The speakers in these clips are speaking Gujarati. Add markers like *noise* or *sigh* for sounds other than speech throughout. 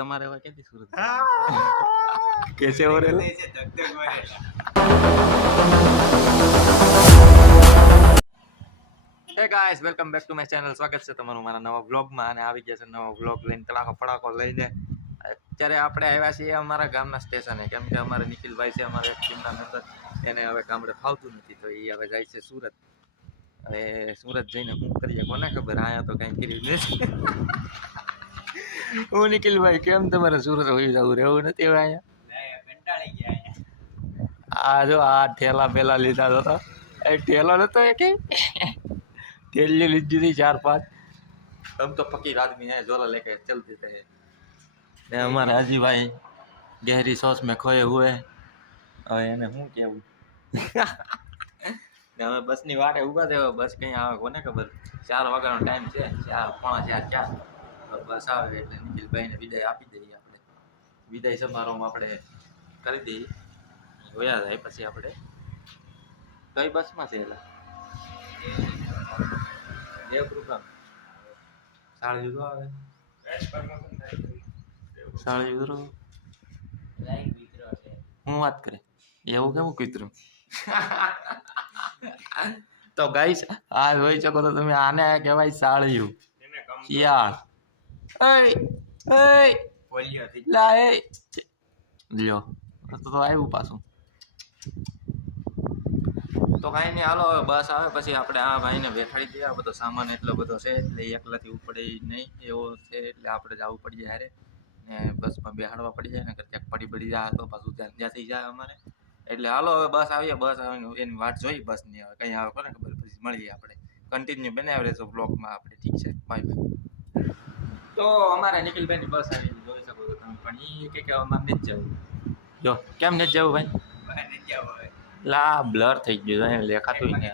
તમારે હવે ક્યાંથી સુરત કેસે રે હે guys welcome back to my channel સ્વાગત છે તમારું મારા નવા વ્લોગમાં અને આવી ગયા છે નવો વ્લોગ લઈને તડાકો ફડાકો લઈને. અત્યારે આપણે આવ્યા છીએ અમારા ગામના સ્ટેશને. કેમ કે અમારે નિખિલભાઈ છે અમારે ટીમના મેમ્બર એને હવે ગામડે ફાવતું નથી તો એ હવે જાય છે સુરત. હવે સુરત જઈને શું કરીએ કોને ખબર? અહીંયા તો કઈ કર્યું નથી. હું નિખિલભાઈ કેમ તમારે સુરત હોય જવું રહેવું નથી હવે અહીંયા? આ જો આ ઠેલા પેલા લીધા હતા એ ઠેલો નતો એ કે ઠેલી લીધી હતી ચાર પાંચ. આમ તો પકી આદમી હે જોલા લેકે ચલતી રહે. ને અમારા હાજીભાઈ ગહેરી સોસ મેં ખોયે હુએ. હવે એને શું કહેવું ને અમે બસની વાટે ઊભા થયો બસ કંઈ આવે કોને ખબર? ચાર વાગ્યાનો ટાઈમ છે ચાર પોણા ચાર ચાર. બસ આવે એટલે નિખિલભાઈને વિદાય આપી દઈએ આપણે. વિદાય સમારોહમાં આપણે કરી દઈએ. જોયા જાય પછી આપણે. કઈ બસમાં છે એટલે દેવકૃપા સાડી જુદો આવે. સાડી જુદો હું વાત કરે? એવું કેવું કૂતરું? તો ગાઈશ આ જોઈ શકો તો તમે, આને કહેવાય સાળિયું. શિયાળ. એય એય લા એ લ્યો તો તો આવ્યું પાછું તો કાંઈ નહીં હાલો હવે બસ આવે પછી આપણે આ ભાઈને બેઠાડી દઈએ આ બધો સામાન એટલો બધો છે એટલે એકલાથી ઉપડે નહીં એવો છે એટલે આપણે જવું પડી જાય હારે. ને બસમાં બેહાડવા પડી જાય ને ક્યાંક પડી પડી જાય તો પાછું ધ્યાન ત્યાં થઈ જાય અમારે. એટલે હાલો હવે બસ આવીએ બસ આવીને એની વાટ જોઈ બસની હવે કંઈ આવે કોને ખબર પછી મળીએ આપણે. કન્ટિન્યુ બનાવી રહેશો બ્લોગમાં આપણે ઠીક છે બાય બાય તો અમારા નિખિલભાઈની બસ આવી જોઈ શકો છો તમે. પણ એ કે કે અમારે નથી જવું. જો કેમ નથી જવું ભાઈ? લા બ્લર થઈ ગયું લેખાતું ને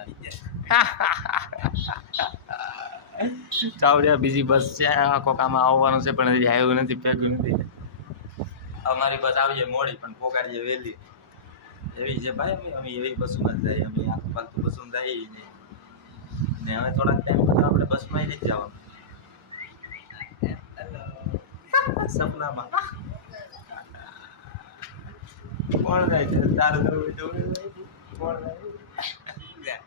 ચાવડિયા બીજી બસ છે આ કોકામાં આવવાનું છે પણ હજી આવ્યું નથી ભેગું નથી. અમારી બસ આવી જાય મોડી પણ પોગાડીએ વહેલી. એવી છે ભાઈ અમે એવી બસમાં જાય જઈએ અમે આખું પાલતું બસમાં જઈએ નહીં. ને હવે થોડાક ટાઈમ પછી આપણે બસમાં જ જવાનું. સપનામાં. કોણ જાય છે? તારે દોડવું દોડવું કોણ જાય?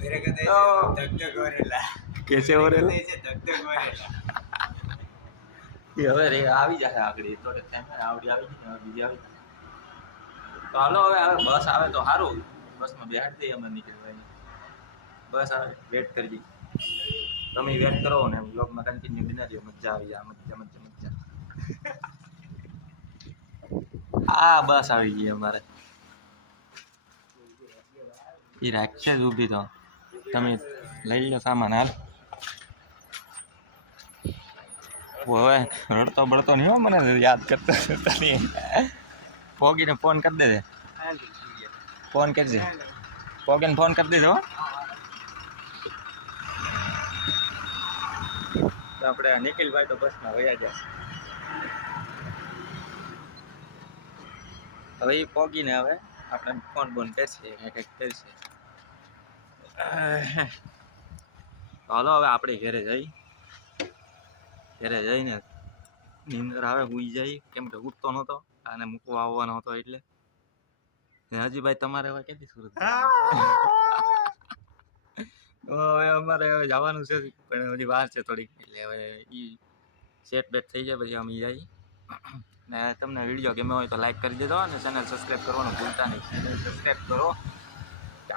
છે ધગધગ વરેલા. કેસે વરેલા? ધગધગ વરેલા. *laughs* હવે રે આવી જશે આગળ. તો કેમેરા આવડી આવી જશે આવી જશે. તો હવે હવે બસ આવે તો સારું બસમાં બેહાડ દઈએ અમે નીકળવાય બસ આવે વેટ કરીએ તમે વેટ કરો ને બ્લોગમાં કન્ટિન્યુ બિના રહ્યો મજા આવી જાય મજા મજા મજા. આ બસ આવી ગઈ અમારે. એ રાખશે જ ઊભી તો. તમે લઈ લો સામાન હાલ. હવે રડતો બળતો નહીં હો મને યાદ કરતો નહીં. પોગીને ફોન કરી દેજે. ફોન કરજે. પોગીને ફોન કરી દેજો તો આપણે નિખિલભાઈ તો બસમાં વયા જશે હવે એ પોગીને હવે આપણે ફોન બોન કરશે કંઈક કરશે. ચાલો હવે આપણે ઘરે જઈ. ઘરે જઈને નીંદર આવે હુઈ જાય. કેમ કે ઉઠતો નહોતો અને મૂકવા આવવાનો હતો એટલે. ને હજી ભાઈ તમારે હવે કેટલી સુરત હવે અમારે હવે જવાનું છે પણ હજી વાર છે, થોડીક. એટલે હવે એ સેટ બેટ થઈ જાય, પછી અમે જઈએ ને તમને વીડિયો ગમે હોય તો લાઈક કરી દેજો અને ચેનલ સબસ્ક્રાઈબ કરવાનું ભૂલતા નહીં. ચેનલ સબસ્ક્રાઈબ કરો.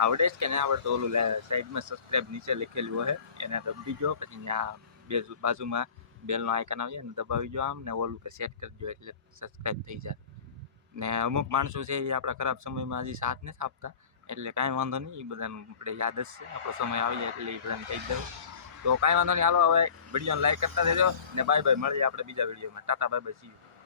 આવડે જ કે નહીં આવડતું ઓલું સાઈડમાં સબસ્ક્રાઈબ નીચે લખેલું હોય. એને દબી જો પછી ત્યાં બે બાજુમાં બેલનો આઇકન આવી જાય ને દબાવી જો આમ ને ઓલું કે સેટ કરજો એટલે સબસ્ક્રાઈબ થઈ જાય. ને અમુક માણસો છે એ આપણા ખરાબ સમયમાં હજી સાથ નથી આપતા. એટલે કાંઈ વાંધો નહીં એ બધાનું આપણે યાદ જ છે. આપણો સમય આવી જાય એટલે એ બધાને કહી દઉં. તો કાંઈ વાંધો નહીં. હાલો, હવે વિડીયોને લાઈક કરતા દેજો ને બાય બાય મળીએ આપણે બીજા વિડીયોમાં. Tata bye bye see you